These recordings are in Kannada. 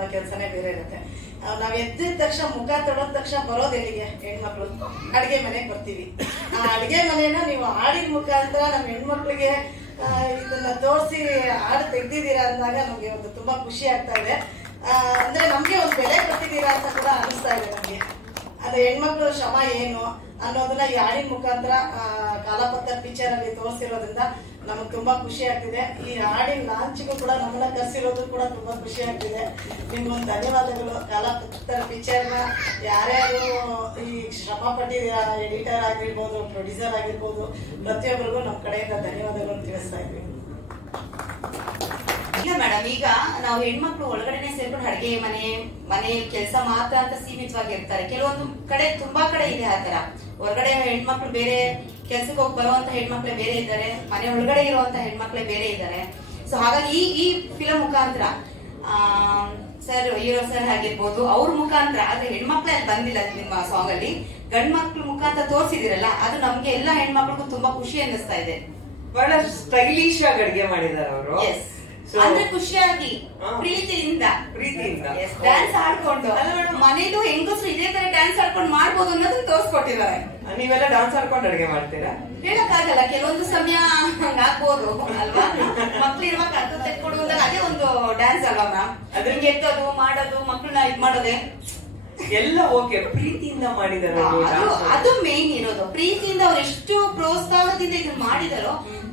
ಮಾಡೋ ಕೆಲಸನೇ ಬೇರೆ ಇರುತ್ತೆ. ನಾವ್ ಎದ್ದಿದ ತಕ್ಷಣ ಮುಖ ತೊಳೆದ ತಕ್ಷಣ ಬರೋದು ಎಲ್ಲಿಗೆ ಹೆಣ್ಮಕ್ಳು ಅಡಿಗೆ ಮನೆಗೆ ಬರ್ತೀವಿ. ಆ ಅಡಿಗೆ ಮನೆನ ನೀವು ಹಾಡಿನ ಮುಖಾಂತರ ನಮ್ಮ ಹೆಣ್ಮಕ್ಳಿಗೆ ಇದನ್ನ ತೋರಿಸಿ ಹಾಡು ತೆಗ್ದಿದ್ದೀರಾ ಅಂದಾಗ ನಮ್ಗೆ ಒಂದು ತುಂಬಾ ಖುಷಿ ಆಗ್ತಾ ಇದೆ. ಅಂದ್ರೆ ನಮ್ಗೆ ಒಂದು ಬೆಲೆ ಕೊಟ್ಟಿದ್ದೀರಾ ಅಂತ ಕೂಡ ಅನಿಸ್ತಾ ಇದೆ ನಮ್ಗೆ. ಅದು ಹೆಣ್ಮಕ್ಳು ಶ್ರಮ ಏನು ಅನ್ನೋದನ್ನ ಈ ಹಾಡಿನ ಮುಖಾಂತರ ಕಾಲಪತ್ರ ಪಿಕ್ಚರ್ ಅಲ್ಲಿ ತೋರಿಸಿರೋದ್ರಿಂದ ನಮಗ್ ತುಂಬಾ ಖುಷಿ ಆಗ್ತಿದೆ. ಈ ಹಾಡಿನ ಲಾಂಚ್ಗೂ ಕೂಡ ನಮ್ಮನ್ನ ಕರ್ಸಿರೋದು ಕೂಡ ತುಂಬಾ ಖುಷಿ ಆಗ್ತಿದೆ. ನಿಮ್ಗೊಂದು ಧನ್ಯವಾದಗಳು. ಕಾಲಪತ್ರ ಪಿಕ್ಚರ್ ನ ಯಾರ್ಯಾರು ಈ ಶ್ರಮ ಪಟ್ಟಿದ್ದೀರಾ, ಎಡಿಟರ್ ಆಗಿರ್ಬೋದು, ಪ್ರೊಡ್ಯೂಸರ್ ಆಗಿರ್ಬೋದು, ಪ್ರತಿಯೊಬ್ಬರಿಗೂ ನಮ್ಮ ಕಡೆಯಿಂದ ಧನ್ಯವಾದಗಳು ತಿಳಿಸ್ತಾ ಇದ್ವಿ. ಇಲ್ಲ ಮೇಡಮ್, ಈಗ ನಾವು ಹೆಣ್ಮಕ್ಳು ಒಳಗಡೆನೆ ಸೇರ್ಕೊಂಡು ಅಡಿಗೆ ಮನೆ ಕೆಲಸ ಮಾತ್ರ ಅಂತ ಸೀಮಿತವಾಗಿ ಇರ್ತಾರೆ. ಕೆಲವೊಂದು ಕಡೆ ತುಂಬಾ ಕಡೆ ಇದೆ ಆತರ. ಹೊರಗಡೆ ಹೆಣ್ಮಕ್ಳು ಬೇರೆ, ಕೆಲ್ಸಕ್ಕೆ ಹೋಗಿ ಬರುವಂತ ಹೆಣ್ಮಕ್ಳೇ ಬೇರೆ ಇದ್ದಾರೆ, ಮನೆ ಒಳಗಡೆ ಇರುವಂತ ಹೆಣ್ಮಕ್ಳೇ ಬೇರೆ ಇದ್ದಾರೆ. ಸೊ ಹಾಗಾಗಿ ಈ ಫಿಲಂ ಮುಖಾಂತರ ಸರ್, ಹೀರೋ ಸರ್ ಆಗಿರ್ಬೋದು, ಅವ್ರ ಮುಖಾಂತರ, ಆದ್ರೆ ಹೆಣ್ಮಕ್ಳೇ ಅಲ್ಲಿ ಬಂದಿಲ್ಲ ನಿಮ್ಮ ಸಾಂಗ್ ಅಲ್ಲಿ, ಗಂಡ್ ಮಕ್ಳ ಮುಖಾಂತರ ತೋರಿಸಿದಿರಲ್ಲ, ಅದು ನಮ್ಗೆ ಎಲ್ಲಾ ಹೆಣ್ಮಕ್ಳಿಗೂ ತುಂಬಾ ಖುಷಿ ಅನ್ನಿಸ್ತಾ ಇದೆ. ಬಹಳ ಸ್ಟೈಲಿಶ್ ಆಗಿ ಅಡಿಗೆ ಮಾಡಿದಾರೆ ಅವರು. ಅಂದ್ರೆ ಖುಷಿಯಾಗಿ ಪ್ರೀತಿಯಿಂದ ಡ್ಯಾನ್ಸ್ ಆಡ್ಕೊಂಡು, ಮನೇಲೂ ಹೆಂಗಸರು ಇದೇ ತರ ಡ್ಯಾನ್ಸ್ ಆಡ್ಕೊಂಡು ಮಾಡ್ಬೋದು ಅನ್ನೋದನ್ನ ತೋರ್ಸ್ಕೊಟ್ಟಿದ್ದಾರೆ. ನೀವೆಲ್ಲ ಡ್ಯಾನ್ಸ್ ಆಡ್ಕೊಂಡು ಅಡಿಗೆ ಮಾಡ್ತೀರಾ? ಹೇಳಕ್ಕಾಗಲ್ಲ, ಕೆಲವೊಂದು ಸಮಯ ಹಂಗಾಗ್ಬೋದು ಅಲ್ವಾ. ಮಕ್ಳು ಇರುವಾಗ ಅದು ತೆಕ್ಕೊಡುವಾಗ ಅದೇ ಒಂದು ಡ್ಯಾನ್ಸ್ ಅಲ್ವಾ ಮ್ಯಾಮ್. ಅದ್ರಿಂದ ಎತ್ತೋದು ಮಾಡೋದು, ಮಕ್ಳನ್ನ ಇದ್ ಮಾಡೋದೇ ಎಲ್ಲ ಓಕೆ. ಪ್ರೀತಿಯಿಂದ ಮಾಡಿದಾರೆ, ಅದು ಮೇನ್ ಇರೋದು. ಪ್ರೀತಿಯಿಂದ ಅವ್ರು ಎಷ್ಟು ಪ್ರೋತ್ಸಾಹದಿಂದ ಇದನ್ನ ಮಾಡಿದಾರೋ,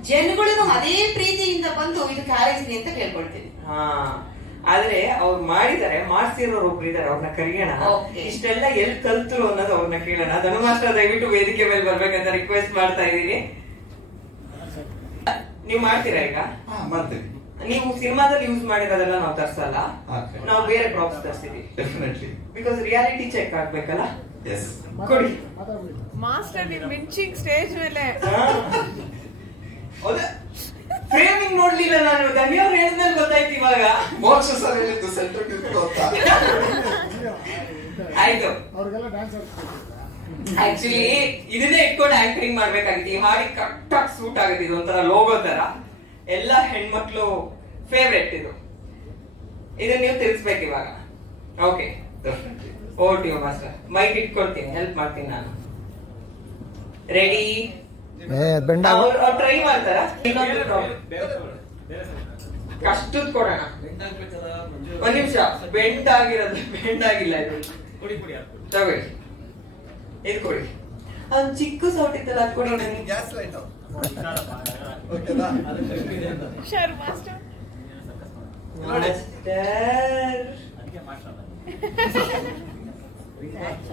ಜನಗಳಿಗೂ ಅದೇ ಪ್ರೀತಿಯಿಂದ ಬಂದು ಇದಕ್ಕೆ ಹಾರೈಸ್ಲಿ ಅಂತ ಕೇಳ್ಕೊಳ್ತೀನಿ. ಆದ್ರೆ ಅವ್ರು ಮಾಡಿದಾರೆ, ಮಾಡ್ಸಿರೋರು ಒಬ್ರು ಇದಾರೆ, ಅವ್ರನ್ನ ಕರಿಯೋಣ. ಇಷ್ಟೆಲ್ಲ ಎಲ್ಲಿ ಕಲ್ತರು ಅನ್ನೋದು ಅವ್ರನ್ನ ಕೇಳೋಣ. ಧನು ಮಾಸ್ಟರ್ ದಯವಿಟ್ಟು ವೇದಿಕೆ ಮೇಲೆ ಬರ್ಬೇಕಂತ ರಿಕ್ವೆಸ್ಟ್ ಮಾಡ್ತಾ ಇದೀನಿ. ನೀವ್ ಮಾಡ್ತೀರಾ? ಈಗ ಮಾಡ್ತೀವಿ. ನೀವು ಸಿನಿಮಾದಲ್ಲಿ ಯೂಸ್ ಮಾಡಿರೋದೆಲ್ಲ ನಾವು ತರ್ಸಲ್ಲ, ನಾವು ಬೇರೆ ಪ್ರಾಪ್ಸ್ ತರ್ಸಿದೀವಿ. ಡೆಫಿನೆಟ್ಲಿ, ಬಿಕಾಸ್ ರಿಯಾಲಿಟಿ ಚೆಕ್ ಆಗ್ಬೇಕಲ್ಲ. ಎಸ್, ಕೊಡಿ ಮಾಸ್ಟರ್. ನೀವು ಮಿಂಚಿಂಗ್ ಸ್ಟೇಜ್ ಮೇಲೆ ಫ್ರೇಮಿಂಗ್ ನೋಡ್ಲಿಲ್ಲ ನಾನು. ಧನ್ಯವ್ರು ಹೇಳಿದ್ಮೇಲೆ ಗೊತ್ತಾಯ್ತು ಇವಾಗ. ಮೋಕ್ಷ ಸರ್ ಹೇಳಿದ್ದು ಸೆಂಟ್ರಲ್ ಅಂತ. ಆಯ್ತು. ಆಕ್ಚುಲಿ ಇದನ್ನೇ ಇಟ್ಕೊಂಡು ಆಂಕರಿಂಗ್ ಮಾಡ್ಬೇಕಾಗಿತ್ತು. ಈ ಹಾಡಿ ಕರೆಕ್ಟ್ ಆಗಿ ಸೂಟ್ ಆಗುತ್ತೆ. ಇದು ಒಂಥರ ಲೋಗೋ ತರ, ಎಲ್ಲಾ ಹೆಣ್ಮಕ್ಳು ಫೇವ್ರೆಟ್ ಇದು. ಇದನ್ನ ನೀವು ತಿಳಿಸ್ಬೇಕು ಇವಾಗ. Okay, over to you master. Mike ಇಟ್ಕೊಳ್ತೀನಿ, ಹೆಲ್ಪ್ ಮಾಡ್ತೀನಿ ನಾನು. ರೆಡಿ? ಟ್ರೈ ಮಾಡ್ತಾರ? ಕಷ್ಟದ ಕೊಡೋಣ. ಒಂದ್ ನಿಮಿಷ. ಬೆಂಡ್ ಆಗಿರೋದು, ಬೆಂಡ್ ಆಗಿಲ್ಲ ಇದು. ತಗೊಳ್ಳಿ, ಇದು ಕೊಡಿ. ಒಂದ್ ಚಿಕ್ಕ ಸೌಟ್ ಇತ್ತಲ್ಲ, ಅದು ಕೊಡಿ ನನಗೆ. ಗ್ಯಾಸ್ ಲೈಟ್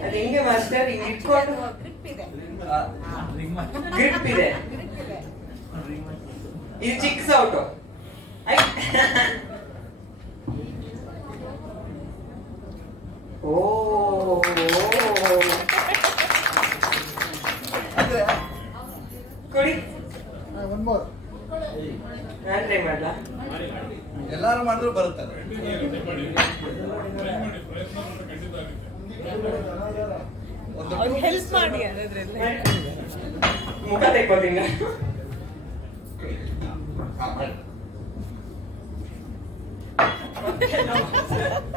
ಅದ ಹೆಂಗೆ ಮಾಸ್ಟರ್? ಹಿಂಗ್ ಇಟ್ಕೊಂಡು ಗ್ರಿಪ್ ಇದೆ. ಇದು ಚಿಕ್ಕ ಸೌಟು. ಓ, ಕೊಡಿ. ನಾನ್ ಟ್ರೈ ಮಾಡ್ಲಾ? ಎಲ್ಲಾರು ಮಾಡಿದ್ರು ಬರುತ್ತಾರೆ. ಹೆಲ್ಪ್ ಮಾಡಿ. ಮುಖ ತೆಕ್ಕೋತೀನಿ.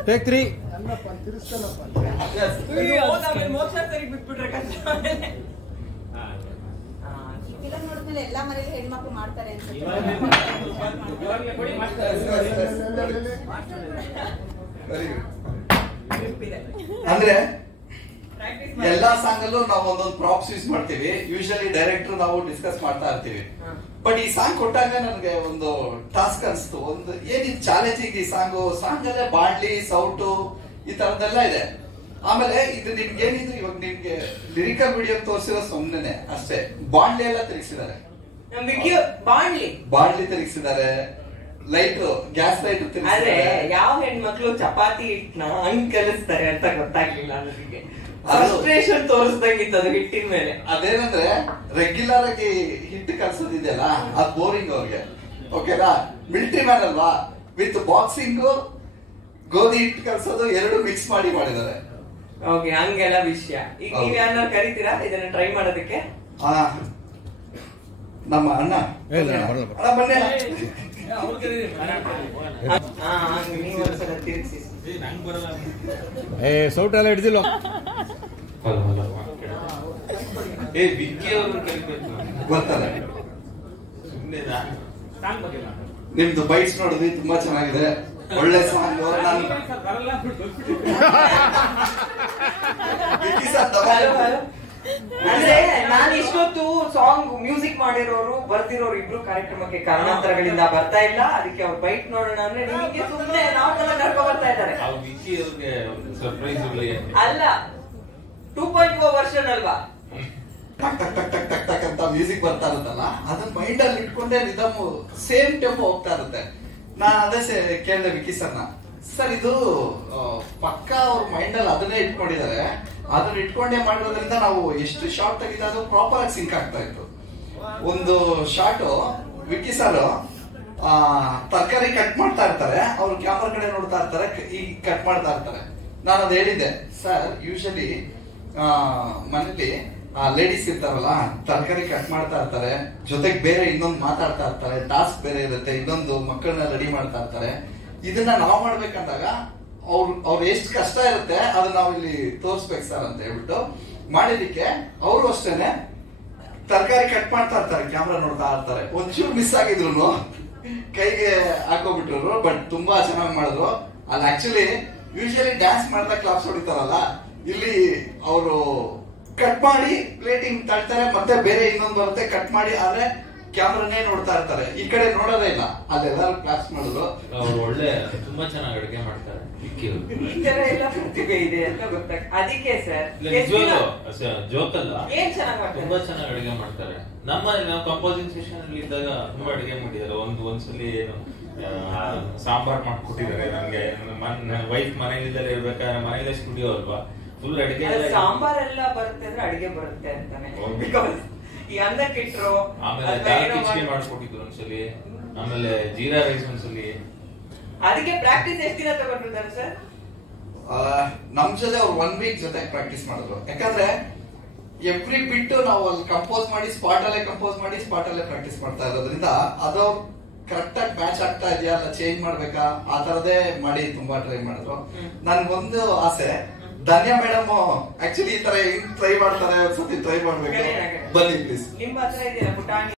ಟೇಕ್ 3. ಬಿಟ್ಬಿಟ್ರೆ ಕಷ್ಟ. ಫಿಲಂ ನೋಡಿದ್ಮೇಲೆ ಎಲ್ಲಾ ಮನೇಲಿ ಹೆಣ್ಮಕ್ಳು ಮಾಡ್ತಾರೆ ಅಂದ್ರೆ ಎಲ್ಲಾ ಸಾಂಗ್ ಅಲ್ಲೂ ನಾವು ಒಂದೊಂದು ಪ್ರಾಪ್ಸ್ ಯೂಸ್ ಮಾಡ್ತೀವಿ. ಯೂಶಲಿ ಡೈರೆಕ್ಟರ್ ನಾವು ಡಿಸ್ಕಸ್ ಮಾಡ್ತಾ ಇರ್ತೀವಿ. ಬಟ್ ಈ ಸಾಂಗ್ ಕೊಟ್ಟಾಗ ನನಗೆ ಒಂದು ಟಾಸ್ಕ್ ಅನ್ಸ್ತು. ಒಂದು ಏನಿದ್ ಚಾಲೆಂಜಿಂಗ್ ಈ ಸಾಂಗ್ ಅಲ್ಲೇ ಬಾಂಡ್ಲಿ, ಸೌಟು, ಈ ತರದೆಲ್ಲ ಇದೆ. ಆಮೇಲೆ ಇದು ನಿಮ್ಗೆ ಏನಿದ್ರು ಇವಾಗ ನಿಮ್ಗೆ ಲಿರಿಕಲ್ ವಿಡಿಯೋ ತೋರಿಸಿರೋ ಸುಮ್ಮನೆ ಅಷ್ಟೇ. ಬಾಂಡ್ಲಿ ಎಲ್ಲ ತಿರುಗಿಸಿದ್ದಾರೆ, ಬಾಂಡ್ಲಿ ತಿರುಗಿಸಿದ್ದಾರೆ, ಲೈಟ್, ಗ್ಯಾಸ್ ಲೈಟ್. ಆದ್ರೆ ಯಾವ ಹೆಣ್ಮಕ್ಳು ಚಪಾತಿ ಹಿಟ್ನ ಹಂಗ್ ಕಲಿಸ್ತಾರೆ ಅಂತ ಗೊತ್ತಾಗ್ಲಿಲ್ಲ ನನಗೆ. ಫ್ರಸ್ಟ್ರೇಷನ್ ತೋರಿಸ್ದಂಗಿತ್ತು ಅದು ಹಿಟ್ಟಿನ ಮೇಲೆ. ಅದೇನಂದ್ರೆ ರೆಗ್ಯುಲರ್ ಆಗಿ ಹಿಟ್ಟು ಕಲ್ಸೋದಿದೆಯಲ್ಲ, ಅದು ಬೋರಿಂಗ್ ಅವ್ರಿಗೆ. ಓಕೆನಾ? ಮಿಲಿಟರಿ ಮ್ಯಾನ್ ಅಲ್ವಾ, ವಿತ್ ಬಾಕ್ಸಿಂಗ್, ಗೋಧಿ ಹಿಟ್ಟು ಕಲ್ಸೋದು ಎರಡು ಮಿಕ್ಸ್ ಮಾಡಿ ಮಾಡಿದ್ದಾರೆ. ಓಕೆ, ಹಂಗೆಲ್ಲ ವಿಷಯ. ಈಗ ನೀವ್ ಯಾರನ್ನ ಕರಿತೀರಾ ಇದನ್ನ ಟ್ರೈ ಮಾಡೋದಕ್ಕೆ? ನಮ್ಮ ಅಣ್ಣ ಇಲ್ಲ, ಅಣ್ಣ ಬನ್ನಿ. ನೀವು ಒಂದ್ಸಲ ತಿರುಗಿಸಿ. ಏ ಸೌಟ್ ಎಲ್ಲ ಹಿಡ್ದಿಲ್ಲ. ವಿಕ್ಕಿ ಅವರು ಬರ್ತಾರೆ. ನಿಮ್ದು ಬೈಟ್ಸ್ ನೋಡಿದ್ವಿ, ತುಂಬಾ ಚೆನ್ನಾಗಿದೆ, ಒಳ್ಳೆ ಸಾಂಗ್. ಅಂದ್ರೆ ನಾನು ಇಷ್ಟೊತ್ತು ಸಾಂಗ್ ಮ್ಯೂಸಿಕ್ ಮಾಡಿರೋರು ಬರ್ದಿರೋರು ಇಬ್ರು ಕಾರ್ಯಕ್ರಮಕ್ಕೆ ಕಾರಣಾಂತರಗಳಿಂದ ಬರ್ತಾ ಇಲ್ಲ, ಅದಕ್ಕೆ ಅವ್ರು ಬೈಟ್ ನೋಡೋಣ ಅಂದ್ರೆ ನಿಮಗೆ ಸುಮ್ಮನೆ ನಾರ್ಮಲ್ ಆಗಿ ನಡ್ಕೊ ಬರ್ತಾ ಇದ್ದಾರೆ. ಅಲ್ಲ 2.0 ವರ್ಷನ್ ಅಲ್ವಾ, ಟಕ್ ಟಕ್ ಟಕ್ ಟಕ್ ಟಕ್ ಟಕ್ ಅಂತ ಮ್ಯೂಸಿಕ್ ಬರ್ತಾ ಇರುತ್ತಲ್ಲ, ಅದನ್ನ ಮೈಂಡ್ ಅಲ್ಲಿ ಇಟ್ಕೊಂಡೆ ರಿದಮ್ ಸೇಮ್ ಟೆಂಪೋ ಹೋಗ್ತಾ ಇರುತ್ತೆ. ನಾನು ಅದೇ ಕೇಳಿದೆ ವಿಕ್ಕಿ ಸರ್ನ, ಸರ್ ಇದು ಪಕ್ಕ ಅವ್ರ ಮೈಂಡ್ ಅಲ್ಲಿ ಅದನ್ನೇ ಇಟ್ಕೊಂಡಿದ್ದಾರೆ, ಅದನ್ನ ಇಟ್ಕೊಂಡೇ ಮಾಡಿರೋದ್ರಿಂದ ನಾವು ಎಷ್ಟು ಶಾರ್ಟ್ ತೆಗಿದ ಅದು ಪ್ರಾಪರ್ ಆಗಿ ಸಿಂಕ್ ಆಗ್ತಾ ಇತ್ತು. ಒಂದು ಶಾರ್ಟ್ ವಿಕ್ಕಿ ಸರ್ ತರಕಾರಿ ಕಟ್ ಮಾಡ್ತಾ ಇರ್ತಾರೆ, ಅವ್ರು ಕ್ಯಾಮರಾ ಕಡೆ ನೋಡ್ತಾ ಇರ್ತಾರೆ, ಈಗ ಕಟ್ ಮಾಡ್ತಾ ಇರ್ತಾರೆ. ನಾನು ಅದು ಹೇಳಿದ್ದೆ, ಸರ್ ಯೂಶಲಿ ಮನೇಲಿ ಲೇಡೀಸ್ ಇರ್ತಾರಲ್ಲ, ತರಕಾರಿ ಕಟ್ ಮಾಡ್ತಾ ಇರ್ತಾರೆ, ಜೊತೆಗೆ ಬೇರೆ ಇನ್ನೊಂದು ಮಾತಾಡ್ತಾ ಇರ್ತಾರೆ, ಟಾಸ್ಕ್ ಬೇರೆ ಇರುತ್ತೆ, ಇನ್ನೊಂದು ಮಕ್ಕಳನ್ನ ರೆಡಿ ಮಾಡ್ತಾ ಇರ್ತಾರೆ. ಇದನ್ನ ನಾವು ಮಾಡ್ಬೇಕಂದಾಗ ಅವ್ರು ಎಷ್ಟು ಕಷ್ಟ ಇರುತ್ತೆ ಅದನ್ನ ನಾವು ಇಲ್ಲಿ ತೋರ್ಸ್ಬೇಕು ಸರ್ ಅಂತ ಹೇಳ್ಬಿಟ್ಟು ಮಾಡಿದಕ್ಕೆ, ಅವರು ಅಷ್ಟೇನೆ ತರಕಾರಿ ಕಟ್ ಮಾಡ್ತಾ ಇರ್ತಾರೆ, ಕ್ಯಾಮ್ರಾ ನೋಡ್ತಾ ಇರ್ತಾರೆ, ಒಂಚೂರು ಮಿಸ್ ಆಗಿದ್ರು ಕೈಗೆ ಹಾಕೋಬಿಟ್ರು, ಬಟ್ ತುಂಬಾ ಚೆನ್ನಾಗಿ ಮಾಡಿದ್ರು. ಅಲ್ಲಿ ಆಕ್ಚುಲಿ ಯೂಶಲಿ ಡ್ಯಾನ್ಸ್ ಮಾಡಿದಾಗ ಕ್ಲಾಪ್ಸ್ ಹೊಡಿತಾರಲ್ಲ, ಇಲ್ಲಿ ಅವರು ಕಟ್ ಮಾಡಿ ಪ್ಲೇಟಿಂಗ್ ತಳ್ತಾರೆ, ಮತ್ತೆ ಬೇರೆ ಇನ್ನೊಂದು ಬರುತ್ತೆ ಕಟ್ ಮಾಡಿ, ಆದ್ರೆ ಕ್ಯಾಮ್ರಾನೇ ನೋಡ್ತಾ ಇರ್ತಾರೆ, ಈ ಕಡೆ ನೋಡೋದೇ ಇಲ್ಲ. ಅಲ್ಲೆಲ್ಲರೂ ಕ್ಲಾಸ್ ಮಾಡಿದ್ರು. ಅವ್ರು ಒಳ್ಳೆ ತುಂಬಾ ಚೆನ್ನಾಗಿ ಅಡುಗೆ ಮಾಡ್ತಾರೆ. ಈ ತರ ಎಲ್ಲ ಪ್ರತಿಭೆ ಇದೆ ಅಂತ ಗೊತ್ತಾಗ ಅದಕ್ಕೆ ಸರ್ ಜೋಕಲ್ಲ ಏನ್ ಚೆನ್ನಾಗಿ ಮಾಡ್ತಾರೆ, ತುಂಬಾ ಚೆನ್ನಾಗಿ ಅಡುಗೆ ಮಾಡ್ತಾರೆ. ನಾವು ಕಂಪೋಸಿಂಗ್ ಸೆಷನ್ ಅಲ್ಲಿ ಇದ್ದಾಗ ತುಂಬಾ ಅಡುಗೆ ಮಾಡಿದ್ದಾರೆ. ಒಂದ್ಸಲಿ ಏನು ಸಾಂಬಾರ್ ಮಾಡ್ಕೊಟ್ಟಿದ್ದಾರೆ ನನ್ಗೆ. ನನ್ನ ವೈಫ್ ಮನೆಯಿಂದಲೇ ಇರ್ಬೇಕಾದ್ರೆ, ಮನೇಲೆ ಸ್ಟುಡಿಯೋ ಅಲ್ವಾ, ಫುಲ್ ಅಡುಗೆ. ಸಾಂಬಾರ್ ಎಲ್ಲ ಬರುತ್ತೆ ಅಂದ್ರೆ ಅಡಿಗೆ ಬರುತ್ತೆ ಅಂತಾನೆ. ಬಿಕಾಸ್ ಈ ಅನ್ನಕ್ಕಿಟ್ರು, ಆಮೇಲೆ ದಾಲ್ ಕಿಚಡಿ ಮಾಡ್ಕೊಟ್ಟಿದ್ರು ಒಂದ್ಸಲಿ, ಆಮೇಲೆ ಜೀರಾ ರೈಸ್ ಒಂದ್ಸಲಿ. ಅದಕ್ಕೆ ಪ್ರಾಕ್ಟೀಸ್ ಎಷ್ಟು ದಿನ ತಗೊಂಡಿದ್ದಾರೆ ಸರ್? ನಮ್ ಜೊತೆ ಅವ್ರು 1 ವೀಕ್ ಜೊತೆ ಪ್ರಾಕ್ಟೀಸ್ ಮಾಡಿದ್ರು. ಯಾಕಂದ್ರೆ ಎವ್ರಿ ಬಿಟ್ಟು ನಾವು ಅಲ್ಲಿ ಕಂಪೋಸ್ ಮಾಡಿ ಸ್ಪಾಟ್ ಅಲ್ಲೇ ಪ್ರಾಕ್ಟೀಸ್ ಮಾಡ್ತಾ ಇರೋದ್ರಿಂದ ಅದು ಕರೆಕ್ಟ್ ಆಗಿ ಮ್ಯಾಚ್ ಆಗ್ತಾ ಇದೆಯಾ, ಅಲ್ಲ ಚೇಂಜ್ ಮಾಡ್ಬೇಕಾ, ಆ ತರದೇ ಮಾಡಿ ತುಂಬಾ ಟ್ರೈ ಮಾಡಿದ್ರು. ನನ್ಗೊಂದು ಆಸೆ, ಧನ್ಯ ಮೇಡಮ್ ಆಕ್ಚುಲಿ ಈ ತರ ಹೆಂಗ್ ಟ್ರೈ ಮಾಡ್ತಾರೆ ಒಂದ್ಸತಿ ಟ್ರೈ ಮಾಡ್ಬೇಕು, ಬನ್ನಿ ಪ್ಲೀಸ್. ನಿಮ್ಮ ಹತ್ರ ಇದೆಯಾ ಪುಟಾಣಿ?